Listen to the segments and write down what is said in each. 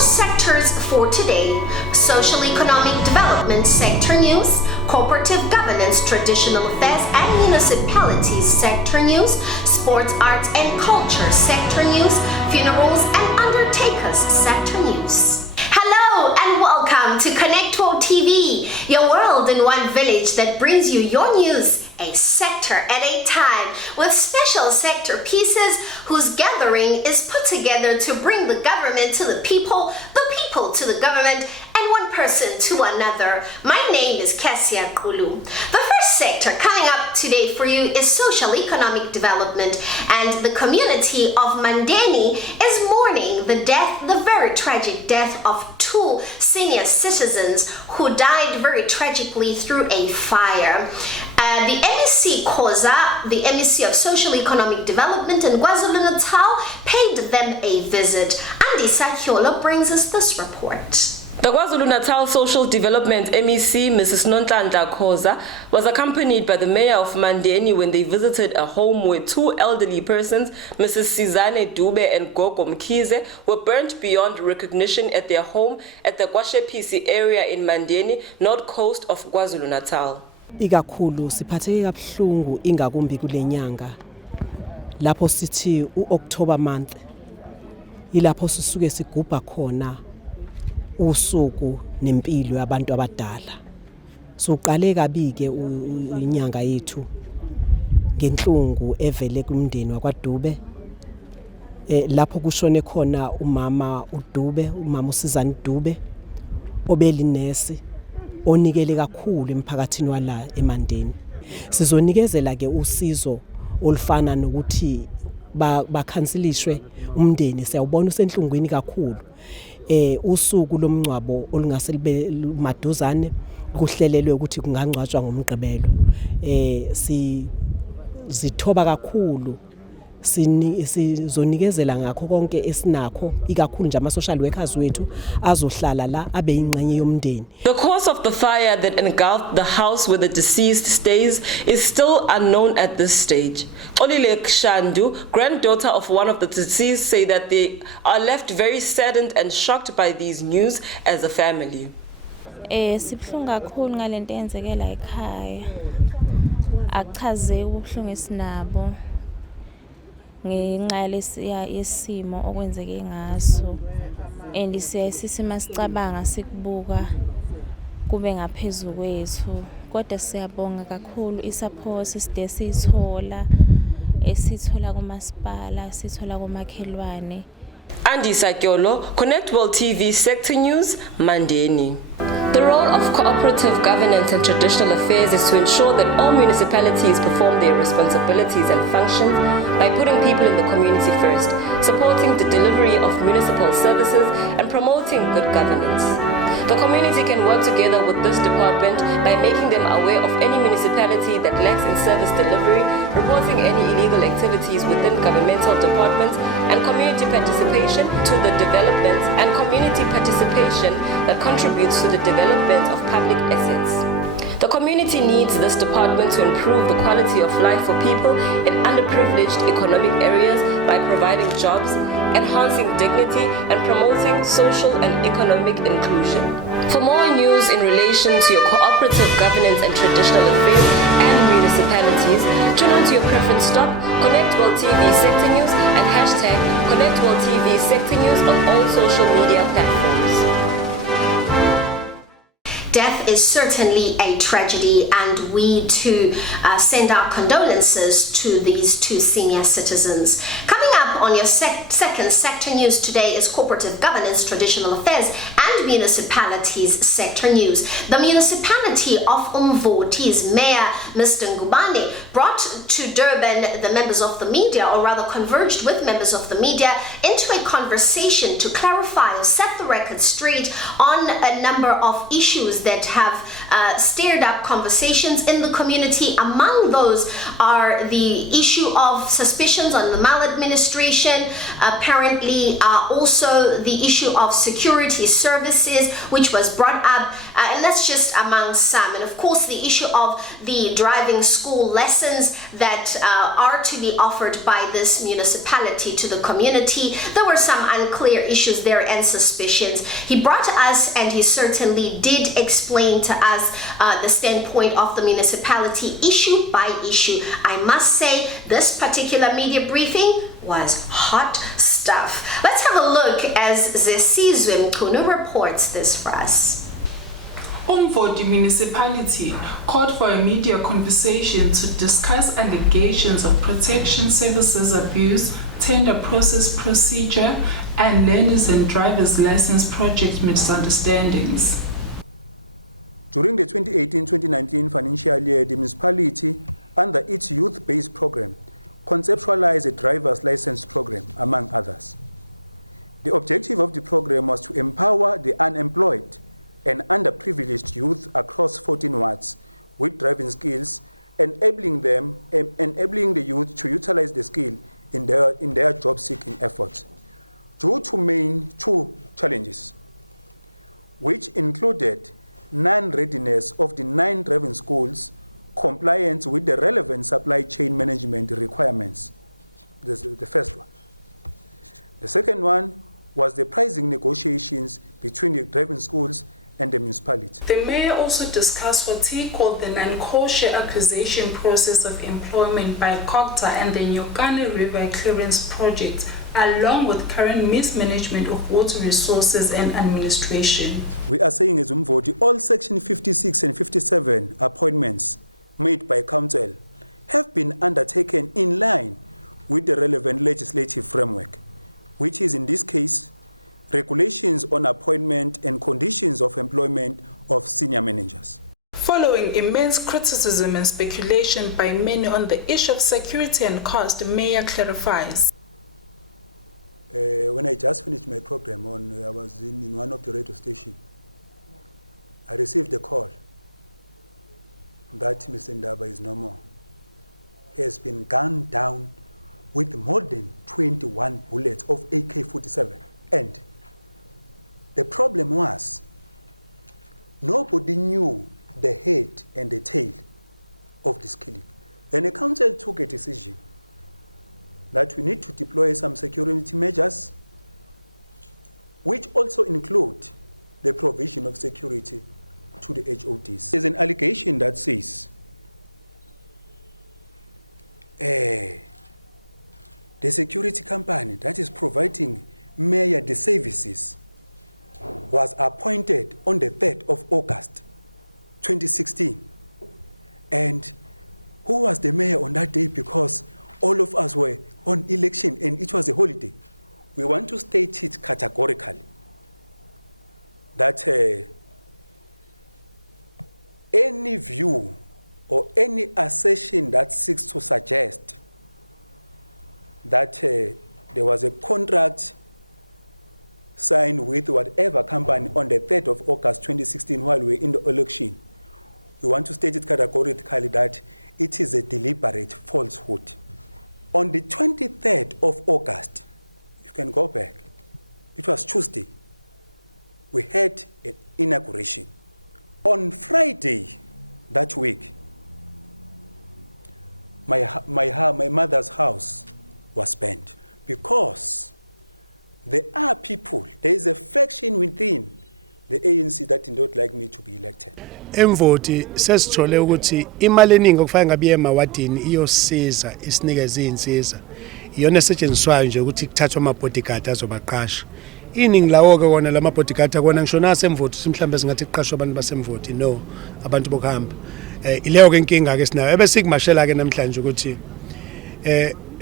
sectors for today: social economic development sector news, cooperative governance, traditional affairs and municipalities sector news, sports, arts and culture sector news, funerals and undertakers sector news. Hello and welcome to COGTA TV, your world in one village that brings you your news a sector at a time, with special sector pieces whose gathering is put together to bring the government to the people to the government, and one person to another. My name is Cassia Kulu. The first sector coming up today for you is social economic development, and the community of Mandeni is mourning the very tragic death of two senior citizens who died very tragically through a fire. The MEC COGTA, the MEC of Social Economic Development in KwaZulu-Natal, paid them a visit. Andy Sakyolo brings us this report. The KwaZulu-Natal Social Development MEC, Mrs. COGTA, was accompanied by the mayor of Mandeni when they visited a home where two elderly persons, Mrs. Sizane Dube and Gogo Mkhize, were burnt beyond recognition at their home at the Kwashepisi area in Mandeni, north coast of KwaZulu-Natal. Ikakhulu siphatheke kabuhlungu ingakumbi kulenyanga lapho sithi uOctober month ilapho sisuke sigubha khona usuku nempilo yabantu abadala. Soqale kabi ke inyanga yethu ngenhlungu evele kumndeni wakwaDube, lapho kushone khona umama uDube, umama uSizane Dube obelinesi onikele kakhulu emphakathini wala eMandeni. Sizonikezela ke usizo olufana nokuthi bakhansilishwe umndeni, siyawubona usenhlungwini kakhulu. Usuku lomncwabo olungase libe maduzane kuhlelelwe ukuthi kungangcwatshwa ngomgqibelo. Sizithoba kakhulu, sizonikezela ngakho konke esinakho, ikakhulu nje ama social workers wethu azohlala la abe ingxenye yomndeni. The cause of the fire that engulfed the house where the deceased stays is still unknown at this stage. Olile Kshandu, granddaughter of one of the deceased, say that they are left very saddened and shocked by these news as a family. Sibhlungu kakhulu ngalento eyenzekela ekhaya. Akuchaze ubuhlungu esinabo ngenxa yesimo okwenzeke ngaso, and sisima sicabanga sikubuka kube ngaphezulu kwethu, kodwa siyabonga kakhulu isupport side sithola kumasipala, sithola kumakhelwane. Andy Sakyolo, COGTA TV Sector News, Mandeni. The role of cooperative governance and traditional affairs is to ensure that all municipalities perform their responsibilities and functions by putting people in the community first, supporting the delivery of municipal services and promoting good governance. The community can work together with this department by making them aware of any municipality that lacks in service delivery, reporting any illegal activities within governmental departments, and community participation to the development and community participation that contributes to the development of public assets. The community needs this department to improve the quality of life for people in underprivileged economic areas by providing jobs, enhancing dignity, and promoting social and economic inclusion. For more news in relation to your cooperative governance and traditional affairs and municipalities, turn to your preferred stop, COGTA TV Sector News, and hashtag COGTA TV Sector News on all social media platforms. Death is certainly a tragedy, and we too send our condolences to these two senior citizens. Coming up on your second sector news today is cooperative governance, traditional affairs and municipalities sector news. The municipality of Umvoti's mayor, Mr. Ngubane, brought to Durban the members of the media, or rather converged with members of the media, into a conversation to clarify or set the record straight on a number of issues issues that have stirred up conversations in the community. Among those are the issue of suspicions on the maladministration, apparently also the issue of security services, which was brought up, and that's just among some. And of course, the issue of the driving school lessons that are to be offered by this municipality to the community. There were some unclear issues there and suspicions. He brought to us, and he certainly did explain to us the standpoint of the municipality issue by issue. I must say, this particular media briefing was hot stuff. Let's have a look as Zesizwe Mkunu reports this for us. Umvoti municipality called for a media conversation to discuss allegations of protection services abuse, tender process procedure, and learners and drivers license project misunderstandings. During the 2018-2019 financial year, the municipality, under its youth-based program, conceptualized a driver's license program, among others. The objective of the program was to empower the unemployed and underprivileged youth across 14 wards with driving skills, enabling the youth to utilize the skill in their job-seeking efforts. Due to main two challenges, which included non-readiness of the 9 driving schools, compliance with the relevant supply chain management requirements. This is the first one. The second one was the pricing negotiations between the driving schools and the municipality. The mayor also discussed what he called the non-kosher acquisition process of employment by COGTA and the Nyokane River Clearance Project, along with current mismanagement of water resources and administration. We are saying as Umvoti, all Section 56 and 57 appointments made by council have been undertaken in line with the relevant legislative framework, which is in this case regulations on appointment and conditions of employment of senior managers. Following immense criticism and speculation by many on the issue of security and cost, Mayor clarifies. When I just finished my program, I was in one of the radio stations. I received a call that Mr. Ndaba is no more. He has been gunned down with more than 21 bullets of AK-47. And the problem was, nobody knew the head and the tail of this killing. Then the council took a decision that we need to deploy some security measures, which also include the provision of security to the HODs. There's an allegation that says the security company that is providing Mayor the services was appointed on the 3rd of August 2016. And who was the mayor on that day? Because all of us were on election and it was a holiday. We want to state it categorically that any view or any assertion that seeks to suggest that there was a contract signed with whatever company on the 3rd of August 2016 while we were in the election, we want to state it categorically that it is a deliberate falsehood. On the 23rd of August, you can go back, it was Tuesday, we had an inauguration. On Friday that week, my mother's house was burned because there are people, there is a faction within the ANC that did not like me to be elected. Emvoti sesithole ukuthi imali eningi okufanele ngabe emawadini iyosiza isinikeze izinsiza iyona esetshenziswayo nje ukuthi kuthathwe ama bodyguard azobaqasha iningi lawo ke wona lama bodyguard akona ngisho nasemvoti mhlawumbe singathi kuqashwa abantu basemvoti no abantu bokuhamba ileyo ke inkinga ke sinayo ebesikmashela ke namhlanje ukuthi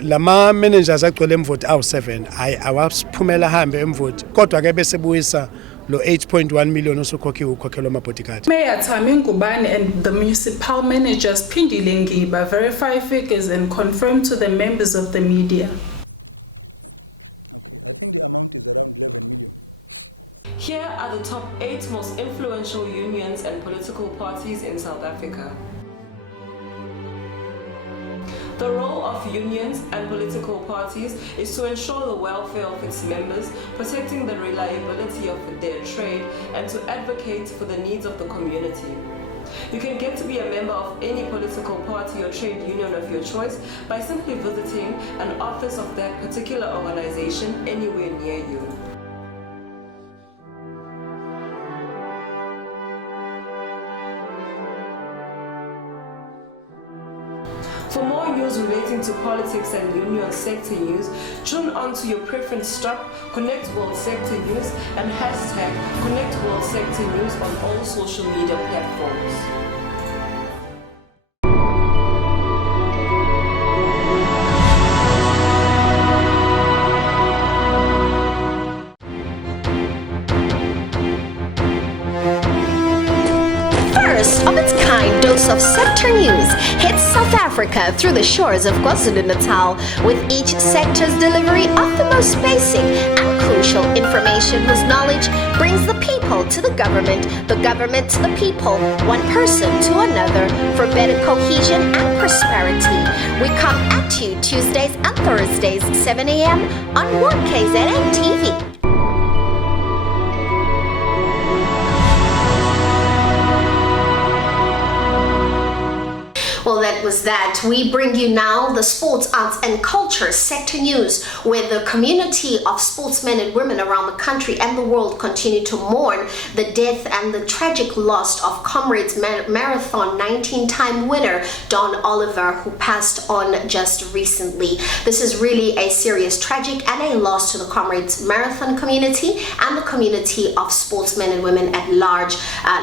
lama managers agcwele emvoti awu7 awasiphumela hambe emvoti kodwa ke bese buyisa lo 8.1 million osokhokhiwe ukhokhelwa ama bodyguard. Mayor Thami Ngubane and the municipal managers Phindile Ngiba verify figures and confirm to the members of the media. Okay, I think the amount is around 11 million. Here are the top 8 most influential unions and political parties in South Africa. The role of unions and political parties is to ensure the welfare of its members, protecting the reliability of their trade, and to advocate for the needs of the community. You can get to be a member of any political party or trade union of your choice by simply visiting an office of that particular organization anywhere near you. For more news relating to politics and union sector news, tune on to your preference stop, Connect World Sector News, and hashtag Connect World Sector News on all social media platforms. Of its kind dose of sector news hits South Africa through the shores of KwaZulu-Natal, with each sector's delivery of the most basic and crucial information whose knowledge brings the people to the government to the people, one person to another, for better cohesion and prosperity. We come at you Tuesdays and Thursdays, 7 a.m. on 1KZN TV. Well, that was that. We bring you now the sports, arts and culture sector news, where the community of sportsmen and women around the country and the world continue to mourn the death and the tragic loss of Comrades Marathon 19-time winner Don Oliver, who passed on just recently. This is really a serious, tragic and a loss to the Comrades Marathon community and the community of sportsmen and women at large,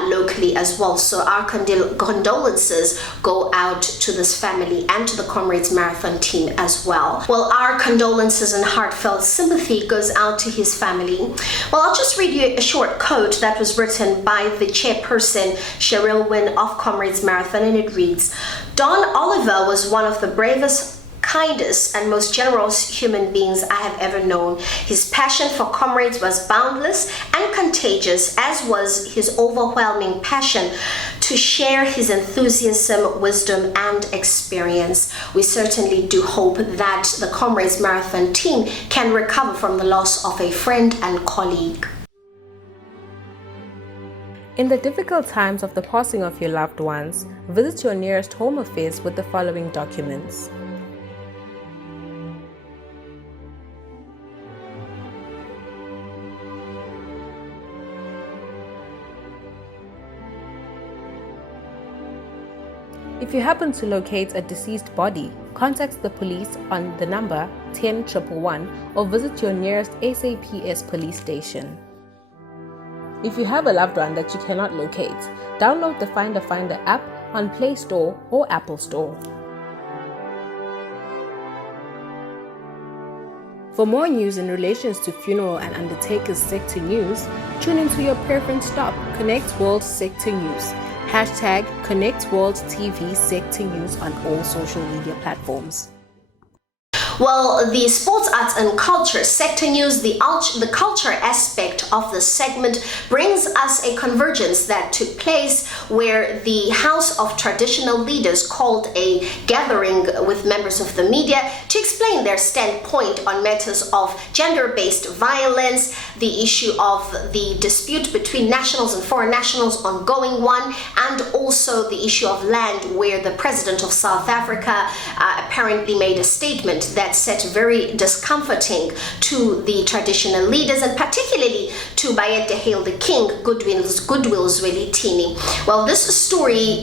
locally as well. So our condolences go out to this family and to the Comrades Marathon team as well. Well, our condolences and heartfelt sympathy goes out to his family. Well, I'll just read you a short quote that was written by the chairperson, Cheryl Wynn of Comrades Marathon, and it reads, "Don Oliver was one of the bravest, kindest and most generous human beings I have ever known. His passion for comrades was boundless and contagious, as was his overwhelming passion to share his enthusiasm, wisdom and experience." We certainly do hope that the Comrades Marathon team can recover from the loss of a friend and colleague. In the difficult times of the passing of your loved ones, visit your nearest Home Affairs with the following documents. If you happen to locate a deceased body, contact the police on the number 10111 or visit your nearest SAPS police station. If you have a loved one that you cannot locate, download the Find a Finder app on Play Store or Apple Store. For more news in relation to funeral and undertakers sector news, tune into your preference stop, Connect World Sector News. Hashtag Connect World TV Sector News on all social media platforms. Well, the sports, arts and culture sector news, the culture aspect of the segment brings us a convergence that took place where the House of Traditional Leaders called a gathering with members of the media to explain their standpoint on matters of gender-based violence, the issue of the dispute between nationals and foreign nationals, ongoing one, and also the issue of land, where the President of South Africa apparently made a statement that set very discomforting to the traditional leaders, and particularly to Bayede Hail the King, Goodwill Zwelithini. Well, this story,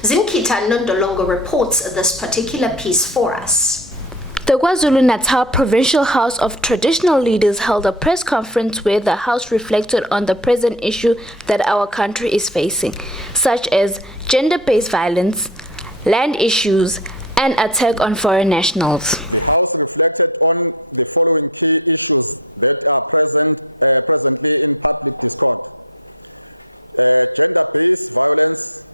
Zinkita Nondolongo reports this particular piece for us. The KwaZulu-Natal Provincial House of Traditional Leaders held a press conference where the House reflected on the present issue that our country is facing, such as gender-based violence, land issues, and attack on foreign nationals. The House reflected on the following key issues that are presently in public discourse: gender-based violence,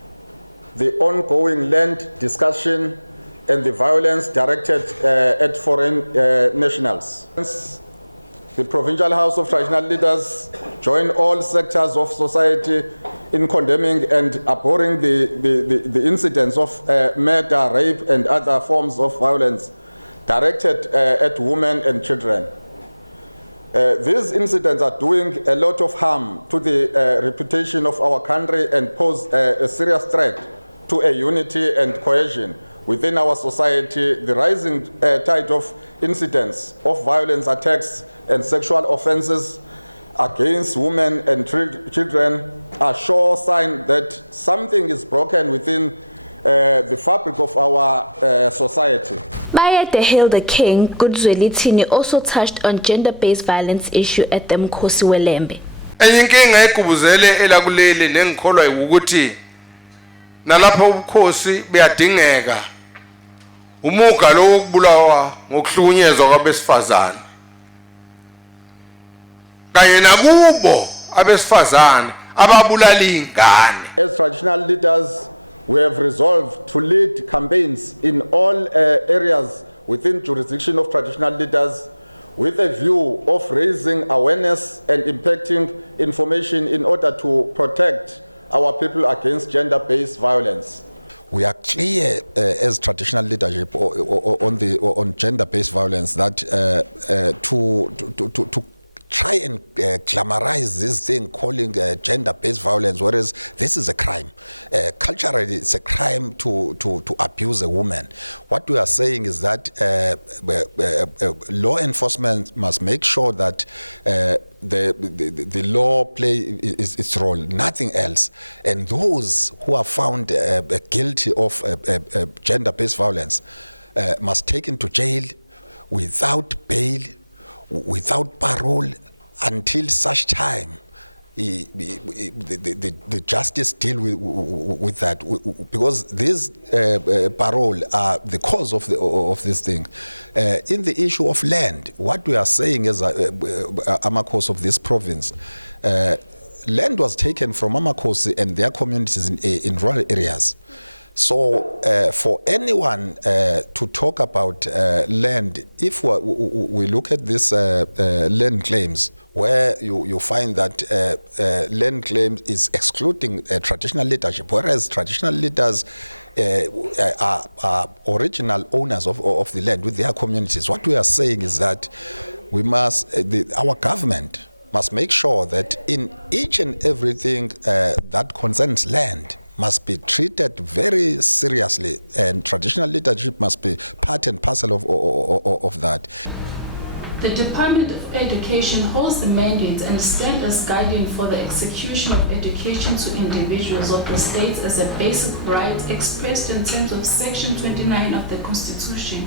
the ongoing land discussion, and the violence directed at foreign nationals. The Provincial House of Traditional Leaders join all sectors of society in condemning and abhorring the incidents of murder, rape, and other forms of violence directed at women and children. These incidents are doing a lot of harm to the reputation of our country and pose a serious threat to a unity and cohesion within our society. The rising tide of incidents of violence, attacks, and sexual offenses against women and children are sure sign that something is broken within the fabric of our society. Bayede Hilda King Godzwelithini also touched on gender-based violence issue at the Mkhosi Welembe. Enye inkinga egubuzele elakuleli nengikholwa ukuthi nalapho ubukhosi buyadingeka umuga lo wokubulawa ngokuhlukunyezwa kwabesifazane kanye nakubo abesifazane ababulala ingane. As traditional leaders, we have resolved to lead campaigns in all areas within jurisdiction of traditional leaders with a view of raising awareness and impacting information in order to protect our people against gender-based violence. We are clear as traditional leadership on gender-based violence that to try and glamorize this thing calling gender-based violence, whereas this is a crime. Culturally, it's a crime to abuse a woman. What we are saying is that law enforcement must make sure that the law play its role, nothing else. And those who are found guilty of gender-based violence must take into jail without bail, without parole, until such time the justice deal with that, because this parole are the cause of this thing. In the issue of land, what we are saying is Amakhosi of this province, land was taken from Amakhosi and their communities in rural areas. So for anyone to talk about land, if we look at this land claims, where you find that land claims is excluding traditional leadership, whereas traditional leaders are original owners of the land with their communities. What we are saying is that we must, our government must make sure that in each and everything that concerns land must be treated very seriously, and traditional leadership must be part and parcel of that. The Department of Education holds the mandate and stands as guardian for the execution of education to individuals of the state as a basic right expressed in terms of Section 29 of the Constitution,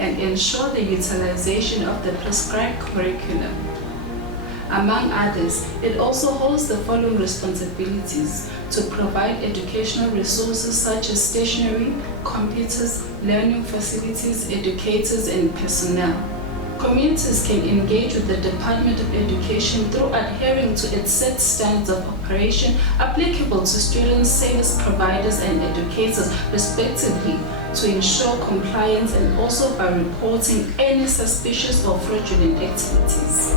and ensure the utilization of the prescribed curriculum. Among others, it also holds the following responsibilities: to provide educational resources such as stationery, computers, learning facilities, educators, and personnel. Communities can engage with the Department of Education through adhering to its set standards of operation applicable to students, service providers, and educators, respectively, to ensure compliance, and also by reporting any suspicious or fraudulent activities.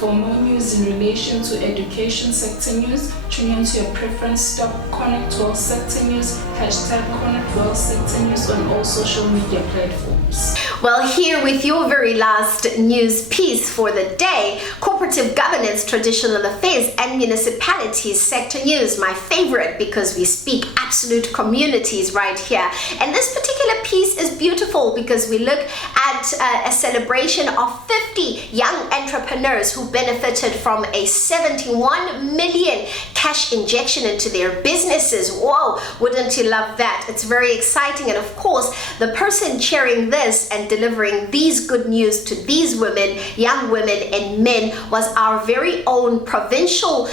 For more news in relation to education sector news, tune into your preference stop Connect World Sector News, #Connect World Sector News on all social media platforms. Well, here with your very last news piece for the day, Cooperative Governance, Traditional Affairs and Municipalities Sector News, my favorite because we speak absolute communities right here. And this particular piece is beautiful because we look at a celebration of 50 young entrepreneurs who benefited from a 71 million cash injection into their businesses. Whoa, wouldn't you love that? It's very exciting. And of course, the person sharing this and delivering these good news to these women, young women and men, was our very own provincial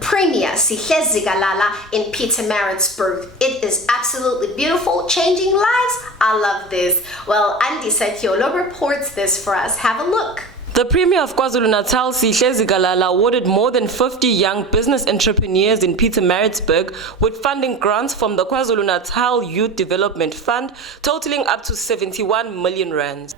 premier, Sihle Zikalala in Pietermaritzburg. It is absolutely beautiful, changing lives. I love this. Well, Andy Satyolo reports this for us. Have a look. The Premier of KwaZulu-Natal, Sihle Zikalala, awarded more than 50 young business entrepreneurs in Pietermaritzburg with funding grants from the KwaZulu-Natal Youth Development Fund, totaling up to 71 million rands.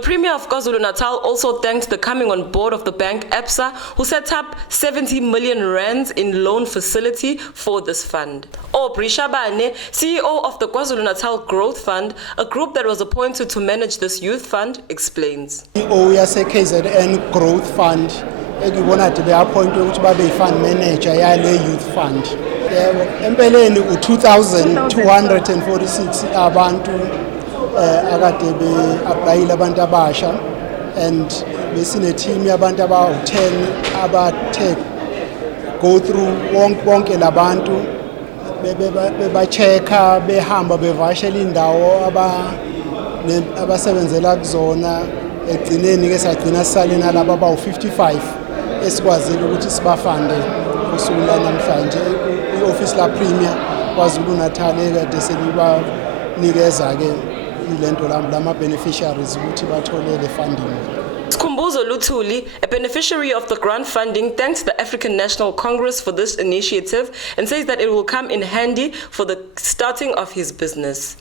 The Premier of KwaZulu-Natal also thanked the coming on board of the bank ABSA, who set up 70 million rands in loan facility for this fund. Aubrey Shabane, CEO of the KwaZulu-Natal Growth Fund, a group that was appointed to manage this youth fund, explains. Skhumbuzo Luthuli, a beneficiary of the grant funding, thanks the African National Congress for this initiative and says that it will come in handy for the starting of his business.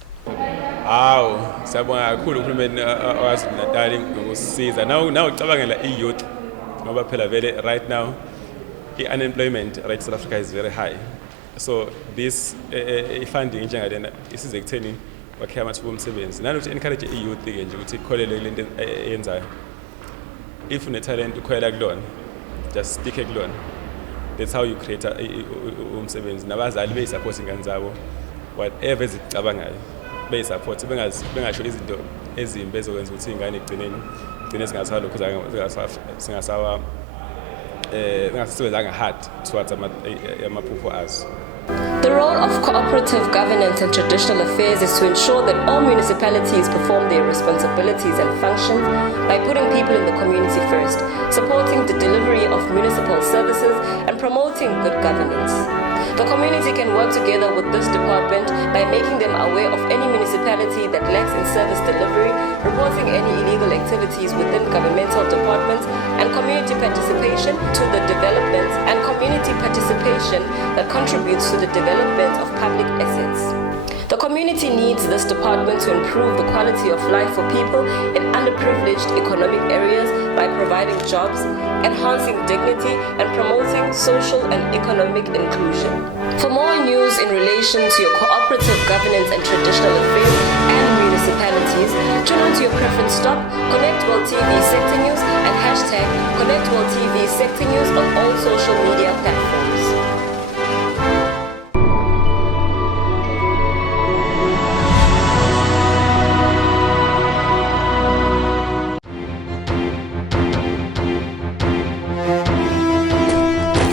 The role of cooperative governance and traditional affairs is to ensure that all municipalities perform their responsibilities and functions by putting people in the community first, supporting the delivery of municipal services and promoting good governance. The community can work together with this department by making them aware of any municipality that lacks in service delivery, reporting any illegal activities within governmental departments, and community participation to the development and community participation that contributes to the development of public assets. The community needs this department to improve the quality of life for people in underprivileged economic areas by providing jobs, enhancing dignity, and promoting social and economic inclusion. For more news in relation to your cooperative governance and traditional affairs and municipalities, turn to your preferred stop, Connect World TV Sector News, and hashtag Connect World TV Sector News on all social media platforms.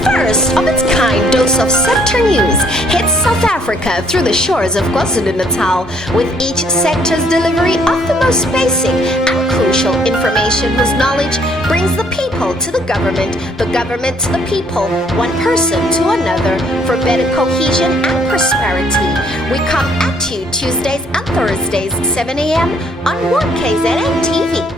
First of its kind dose of sector news hits South Africa through the shores of KwaZulu-Natal, with each sector's delivery of the most basic and crucial information whose knowledge brings the people to the government to the people, one person to another, for better cohesion and prosperity. We come at you Tuesdays and Thursdays, 7 a.m. on 1KZN TV.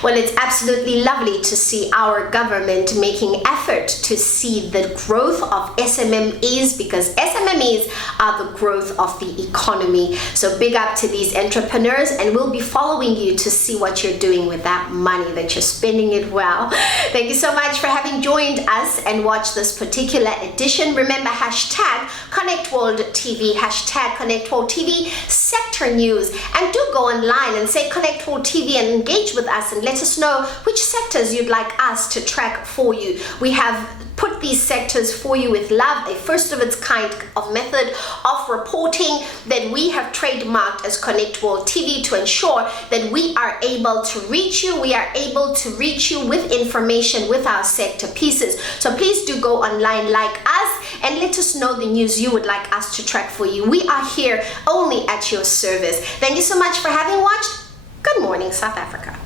Well, it's absolutely lovely to see our government making effort to see the growth of SMMEs, because SMMEs are the growth of the economy. So big up to these entrepreneurs, and we'll be following you to see what you're doing with that money, that you're spending it well. Thank you so much for having joined us and watched this particular edition. Remember, hashtag Connect World TV, hashtag Connect World TV Sector News, and do go online and say Connect World TV and engage with us and let us know which sectors you'd like us to track for you. We have put these sectors for you with love, a first of its kind of method of reporting that we have trademarked as Connect World TV to ensure that we are able to reach you. We are able to reach you with information with our sector pieces. So please do go online like us and let us know the news you would like us to track for you. We are here only at your service. Thank you so much for having watched. Good morning, South Africa.